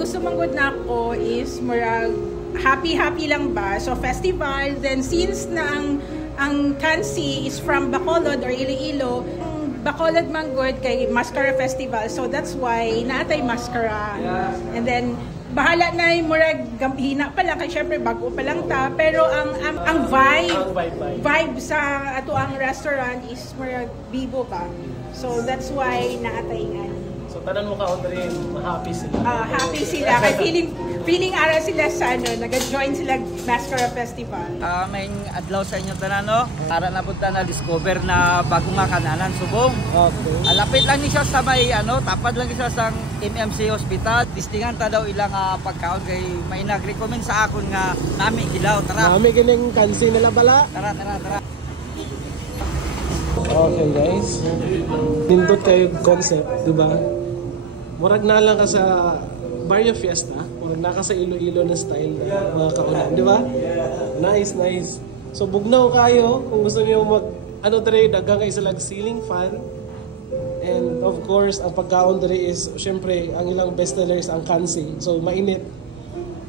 gusto manggod na ako is murag happy lang ba. So festival, then since na ang Kansi is from Bacolod or Iloilo, Bacolod manggod kay Mascara Festival. So that's why naatay Mascara. And then bahala na yung murag hina pa lang kay syempre bago pa lang ta, pero ang vibe sa ato ang restaurant is murag bibo ba. So that's why naatay nga. So tanan mo ka Audrey, happy sila. Happy sila kay feeling ara sila sa nag-join sila Mascara Festival. May adlaw sa inyo tanan no. Para na punta na discover na bagong kananan subong. Okay. Alapit lang ni siya sa may tapad lang siya sa MMC Hospital. Tistingan ta daw ilang pagkaon kay may nag-recommend sa akon nga nami gilaw tara. Nami kining Kansi nila bala. Tara. Okay guys. Nindot kayo concept, di ba? Murag na lang ka sa Barrio Fiesta, murag na ka sa Iloilo na style na mga kaunan, di ba? Nice. So bugnaw kayo kung gusto niyo dagang kayo sa ceiling fan. And of course, ang pagkaon dere is syempre ang ilang best sellers ang Kansi. So mainit,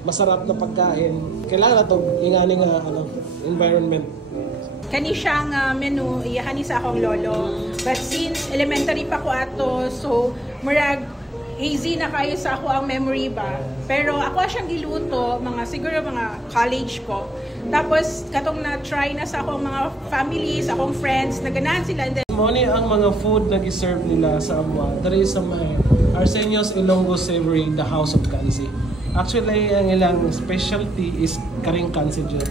masarap na pagkain. Kailangan na to ingani nga environment. Kani siyang menu iyahani sa akong lolo. But since elementary pa ko ato, so murag hazy na kayo sa ako ang memory ba. Pero ako siyang giluto siguro mga college ko. Tapos katong na-try na sa akong mga families, akong friends, naganahan sila. And then Moni ang mga food na giserve nila sa Amwa. There is some Arsenio's Ilonggo Savory, the House of Kansi. Actually, ang ilang specialty is karing Kansi dyan.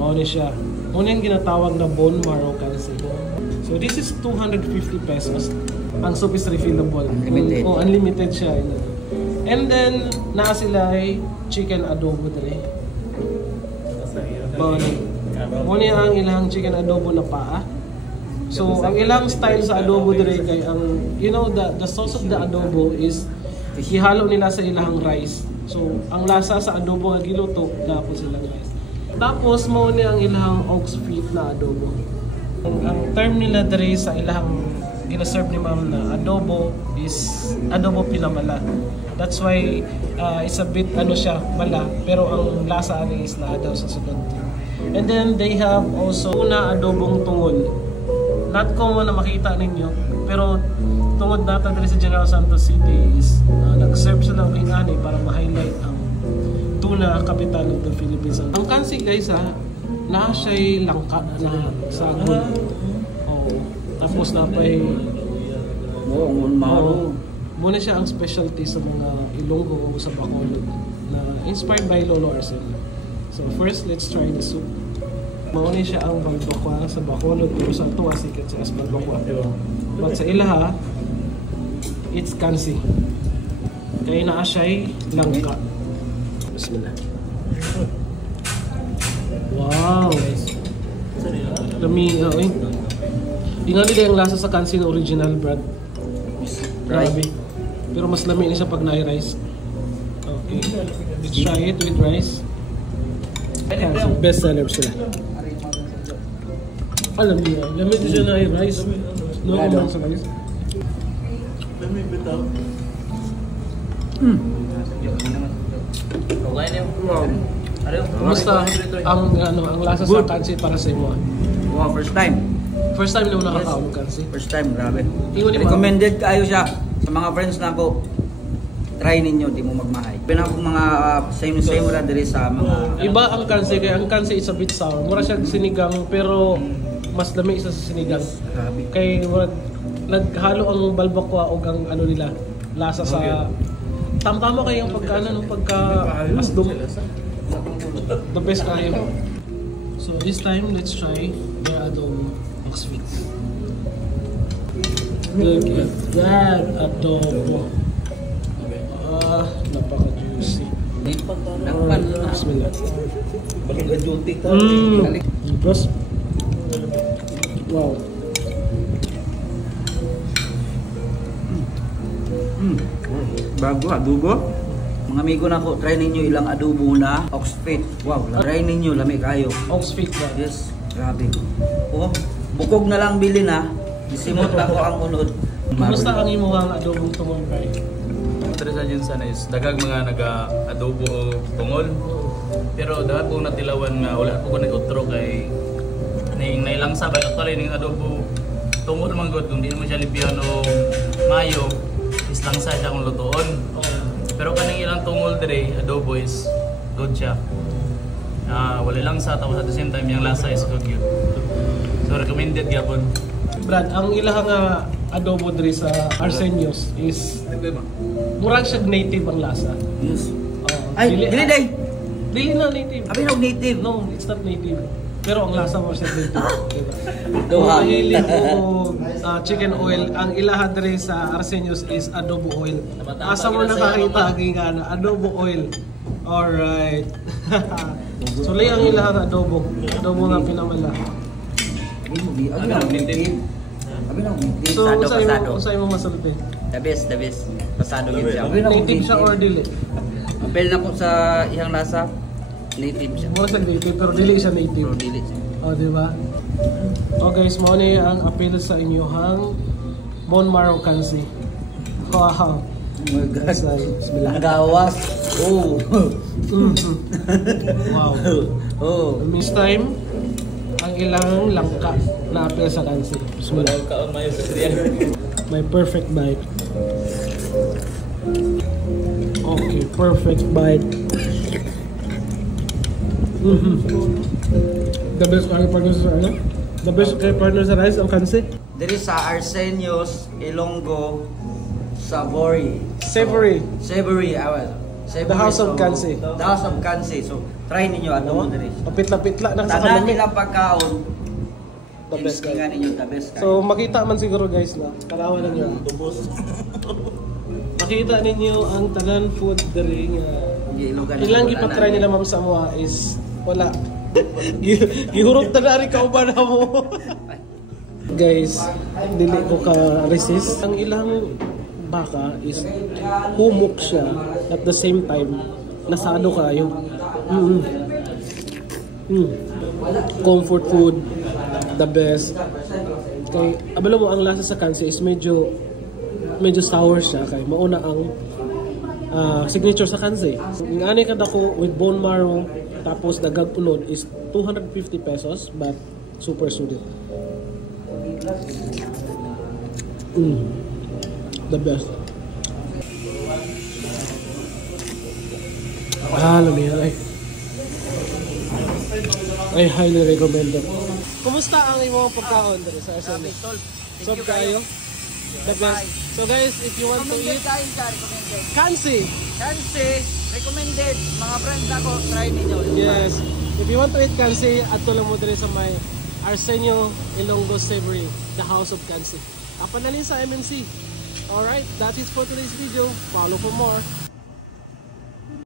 Moni siya. Muna yung ginatawag na bone marrow Kansi. So this is 250 pesos. Ang soup is refillable. Unlimited. Unlimited siya. And then, naa sila ay chicken adobo dere. Muna ang ilang chicken adobo na paa. So, ang ilang style sa adobo dere kay the sauce of the adobo is ihalo nila sa ilang rice. So, ang lasa sa adobo nga giluto, dapat silang rice. Tapos, muna ang ilang ox feet na adobo. Ang term nila dere sa ilang gina-serve ni ma'am na adobo is adobo pinamala. That's why it's a bit mala, pero ang lasa ani is na daw sa sunod. And then they have also una adobong tungod. Not common na makita ninyo, pero tungod nata diri sa General Santos City is nag-serve sila ng ingani para ma-highlight ang tuna capital of the Philippines. Ang Kansi guys na siya'y langka na sagol. Tapos na pa'y muna siya ang specialty sa mga Ilonggo o sa Bacolod na inspired by Lolo Arcel. So first, let's try the soup. Mauna siya ang balbakwa sa Bacolod pero sa tuwa sikat siya as balbakwa. But sa ilaha, it's Kansi. Kaya naa siya'y langka. Bismillah. Wow! Lami, Ingat nila yung lasa sa Kansi na original, Brad. Grabe. Pero mas lami na siya pag na-rice. Okay. Let's try it with rice. Kansi, best seller sila. Alam niya, lamit siya na rice. No comment sa rice. Lami bitaw. Wow. Basta ang lasa sa Kansi para sa imo. Wow, first time. First time na nakakaon Kansi? First time, grabe. Recommended kayo siya sa mga friends na ko. Try ninyo, di mo magmahay. Pinakong mga same ra diri sa mga iba ang Kansi, kaya ang Kansi is a bit sour. Mura siya sinigang pero mas lami isa sa sinigang. Grabe. Kay naghalo ang balbakwa o ang nila lasa sa tamtama kayo ang pagka asdom. The best kayo. So this time let's try the adobo. Sweet. Look at that adobo. Napaka-juicy. Bismillah. Bros. Wow. Bago adobo. Mga amigo na ko, try ninyo ilang adobo na ox feet. Wow, try ninyo, lami kayo. Ox feet ba? Yes, grabe. Bukog na lang bilin ha. Isimot na ko ang unod. Kumusta ang imuhang adobong tungol kay? diri sa Jinsan is daghang mga naga-adobo o tungol. Pero dahil po natilawan nga wala po ko nag-utro kay ning nailangsa ba actually ning adobo tungol man gud kung di mo siya libyan o mayo is langsa siya kung lutoon. Pero kaning ilang tungol diri adobo is good siya. Wala langsa tapos at the same time yung lasa is good yun. So recommended gyapon. Brad, ang ilang adobo diri sa Arseños is murag siya native ang lasa. Yes. Ay, dili day. Dili na native. Abi na native. No, it's not native. Pero ang lasa mo siya native. Diba? Duha. Mahilig ko chicken oil. Ang ilaha diri sa Arseños is adobo oil. Asa mo nakakita ang adobo oil. Alright. So lay ang ilaha adobo. Adobo nga pinamala. Abi na native. Abi na native. So pasado. usay mo masulti. The best. Pasado yun siya. Native siya or dili? Apel na ko sa iyang lasa. Native siya. Mura sa native pero dili siya native. Pero dili siya. Oh, di ba? Oh guys, mo ni ang appeal sa inyohang bone marrow cancy. Wow. Oh my God. Bismillah. Gawas. Oh. Wow. Oh. This time, ang ilang langka na appeal sa cancy. Bismillah. My perfect bite. Okay, perfect bite. The best curry partner sa ano? The best curry partner sa rice ang cancy. Diri sa Arseños, Ilonggo, Savory. Savory. Savory. The House of Cancy. The House of Cancy. So, try ninyo adobo diri. Papitla-pitla na sa Tanan kanami. nila pagkaon. The best guy. Tingnan ninyo the best guy. So makita man siguro guys na kalawan na niyo. Makita ninyo ang tanan food diri nga ilang gipatry nila ma'am sa mga is wala. Gihurot na nari ka uban mo. Guys, dili ko ka resist. Ang ilang baka is humok siya at the same time nasado kayo. Comfort food, the best. Kay abalo mo ang lasa sa cancy is medyo sour siya kay mauna ang signature sa cancy. Ngani kada ko with bone marrow tapos dagag unod is 250 pesos but super sulit. The best. Lamig I highly recommend it. Kumusta ang imong pagkaon dito sa Arseños? Sob kayo? The best. So guys, if you want to eat cancy, recommended. Mga friends ako, try ninyo. yes. If you want to eat cancy, ato lang mo dito sa may Arseño Ilonggo Savory, the House of Cancy. Apan na sa MNC. Alright, that is for today's video. Follow for more.